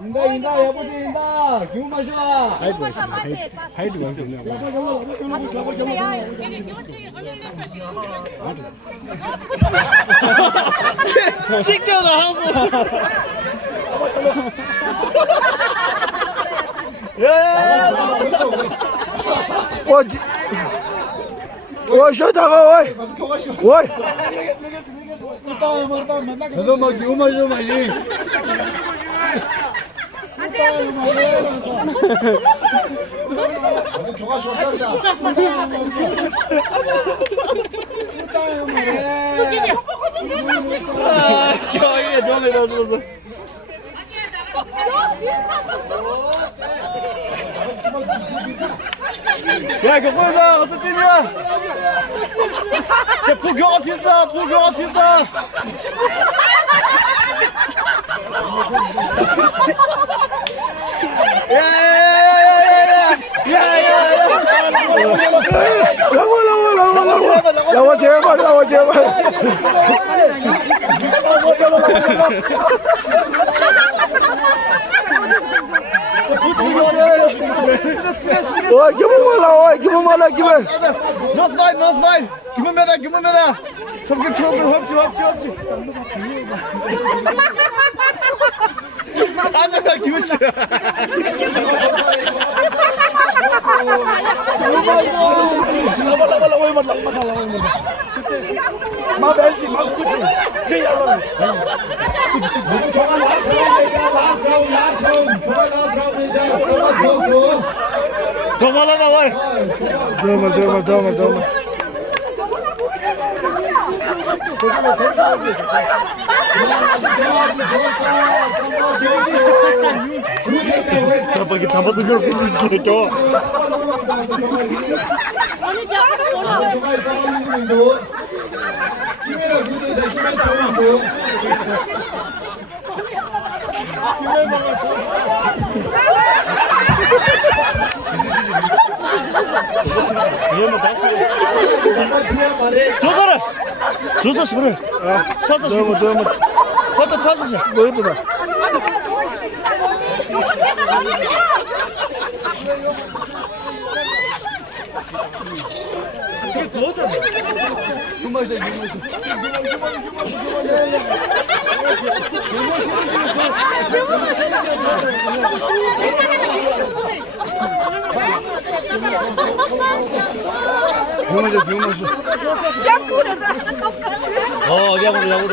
인다 여보지 인다 기운 마셔. 하이드 마시냐. 찍혀서 항상. 와, 쉬었다가, 어이! 어이! 너도 막 기운 마셔 마시. 저가 좋았다. 겨울에 정을 넣어줘서. 야, 그 뭐야? 어떤 팀이야? 야, 부교가 튄다. 부교가 튄다. 나와, 제발, 나와, 제발. 어이, 기분 말라, 어이, 기분 말라, 기분. No smile, no smile. Give me that, give me that. Come, 흡지. 앉아서 기우치. 더 말하다 와. 잠깐만. 저기 담아도 그렇게 줘. 조사를 조사시 그래. 쳐서 저거 버터 쳐서 뭐였더라? 야구를. 야구를.